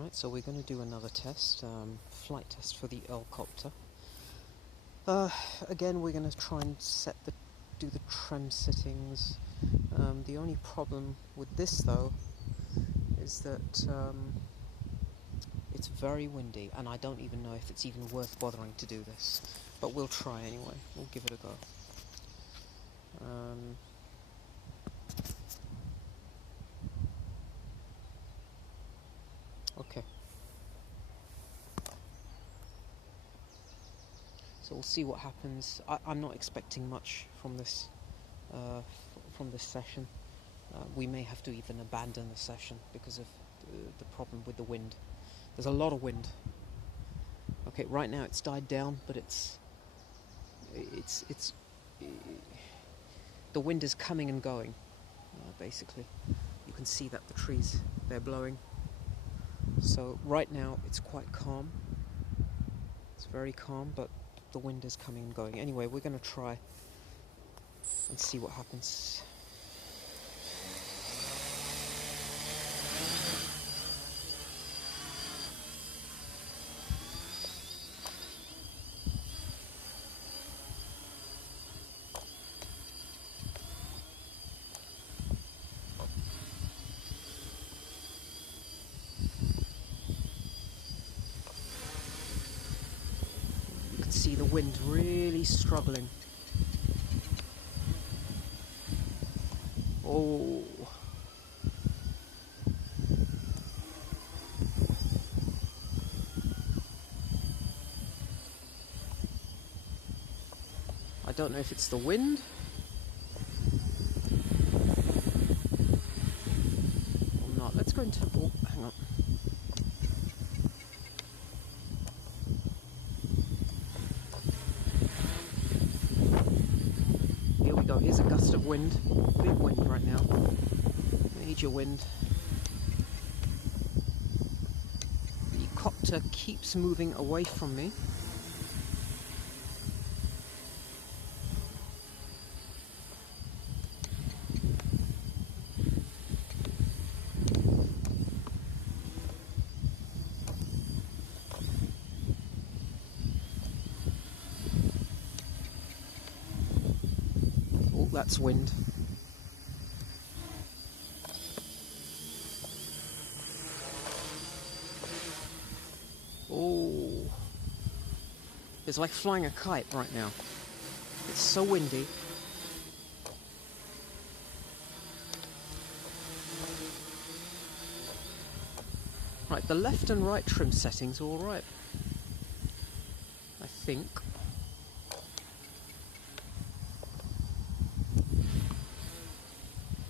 Right, so we're going to do another test, flight test for the helicopter. Again, we're going to try and do the trim settings. The only problem with this, though, is that it's very windy, and I don't even know if it's even worth bothering to do this. But we'll try anyway. We'll give it a go. Okay. So we'll see what happens. I'm not expecting much from this session. We may have to even abandon the session because of the problem with the wind. There's a lot of wind. Okay, right now it's died down, but the wind is coming and going. Basically, you can see that the trees, they're blowing. So right now it's quite calm. It's very calm, but the wind is coming and going. Anyway, we're going to try and see what happens. You can see the wind really struggling. Oh. I don't know if it's the wind or not. Let's go into... Oh, hang on. Here we go. Here's a gust of wind. Big wind right now. Major wind. The copter keeps moving away from me. Oh, that's wind. Oh, it's like flying a kite right now. It's so windy. Right, the left and right trim settings are alright, I think.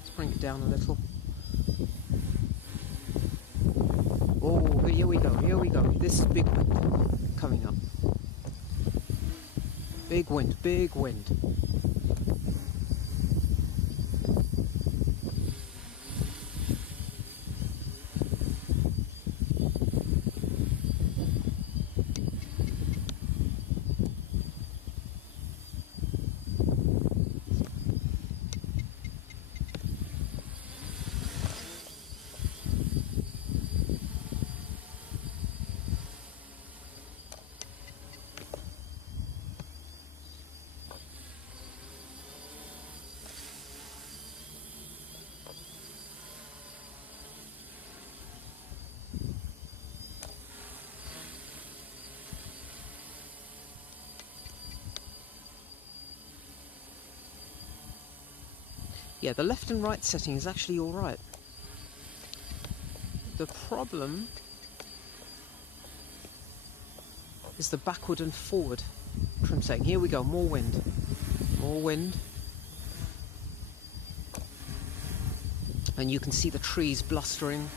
Let's bring it down a little. Oh, here we go, here we go. This is big wind coming up. Big wind, big wind. Yeah, the left and right setting is actually alright. The problem is the backward and forward trim setting. Here we go, more wind. More wind. And you can see the trees blustering.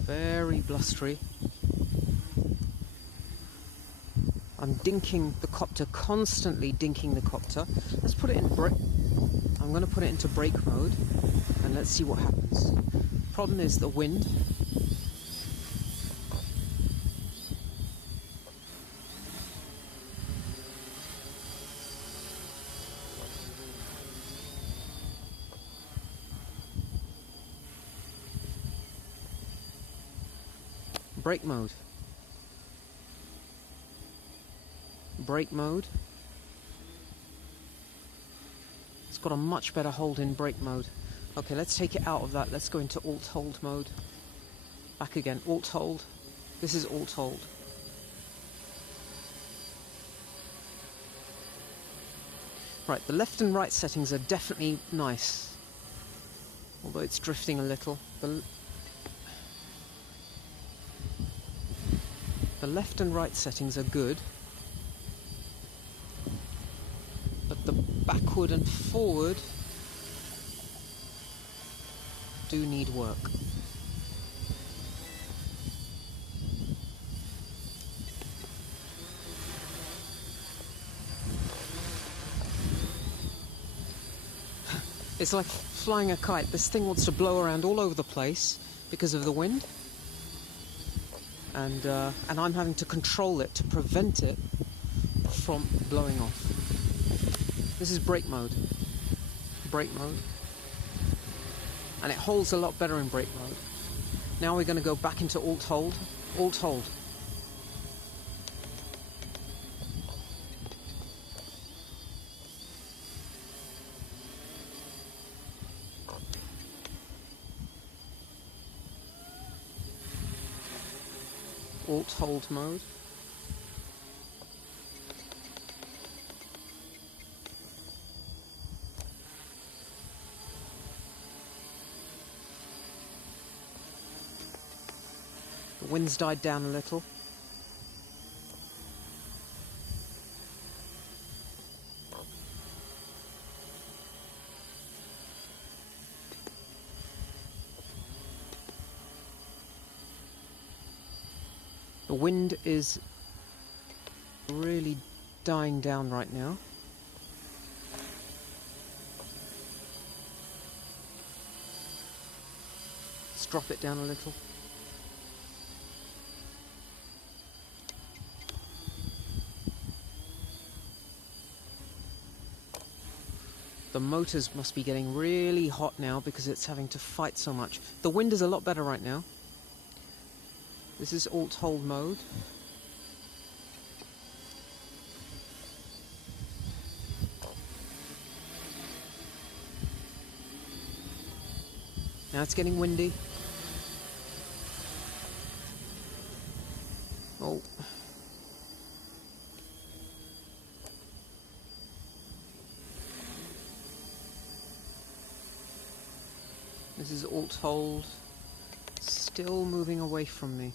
Very blustery. I'm dinking the copter, constantly dinking the copter. Let's put it in brake. I'm going to put it into brake mode and let's see what happens. Problem is the wind. brake mode. Brake mode. It's got a much better hold in brake mode. Okay, let's take it out of that. Let's go into alt hold mode. Back again, alt hold. This is alt hold. Right, the left and right settings are definitely nice. Although it's drifting a little. The left and right settings are good. But the backward and forward do need work. It's like flying a kite. This thing wants to blow around all over the place because of the wind. And I'm having to control it to prevent it from blowing off. This is brake mode. Brake mode. And it holds a lot better in brake mode. Now we're going to go back into alt hold. Alt hold. Alt hold mode. The wind's died down a little. The wind is really dying down right now. Let's drop it down a little. The motors must be getting really hot now because it's having to fight so much. The wind is a lot better right now. This is alt hold mode. Now it's getting windy. Oh. This is alt hold. Still moving away from me.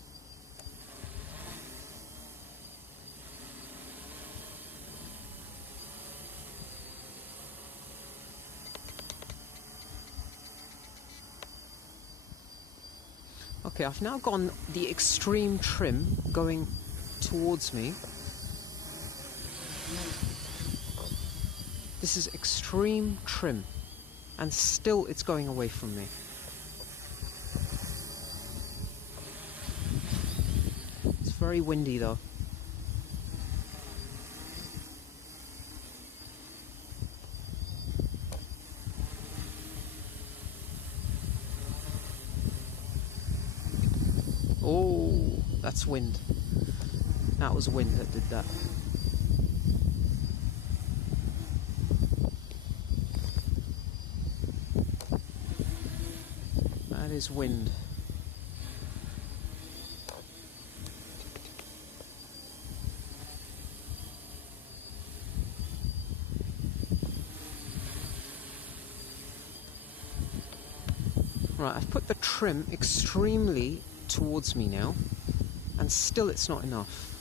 Okay, I've now gone the extreme trim going towards me. This is extreme trim, and still it's going away from me. It's very windy though. Oh, that's wind. That was wind that did that. That is wind. Right, I've put the trim extremely towards me now, and still it's not enough.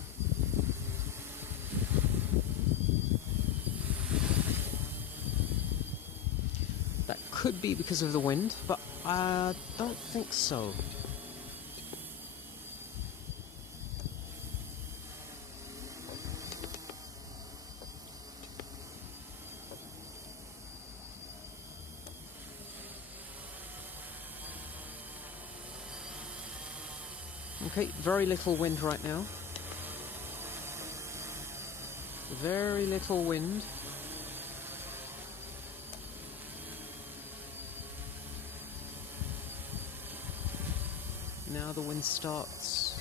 That could be because of the wind, but I don't think so. Okay, very little wind right now. Very little wind. Now the wind starts.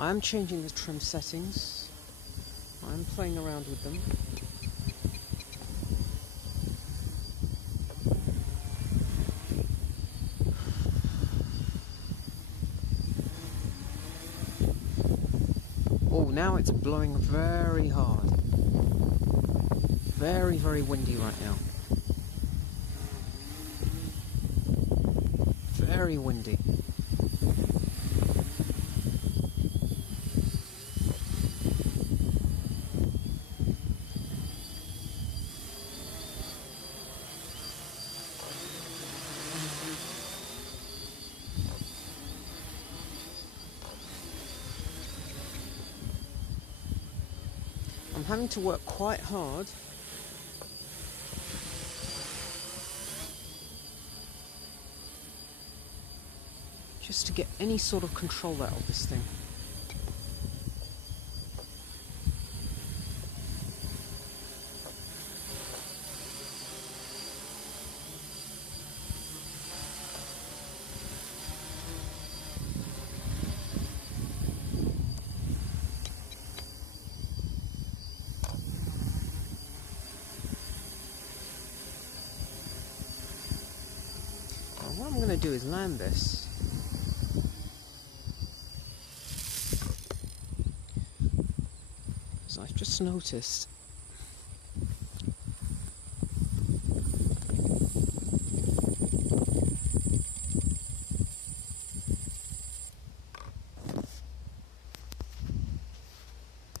I am changing the trim settings. I am playing around with them. Oh, now it's blowing very hard. Very, very windy right now. Very windy. I'm having to work quite hard just to get any sort of control out of this thing. What I'm going to do is land this. So I've just noticed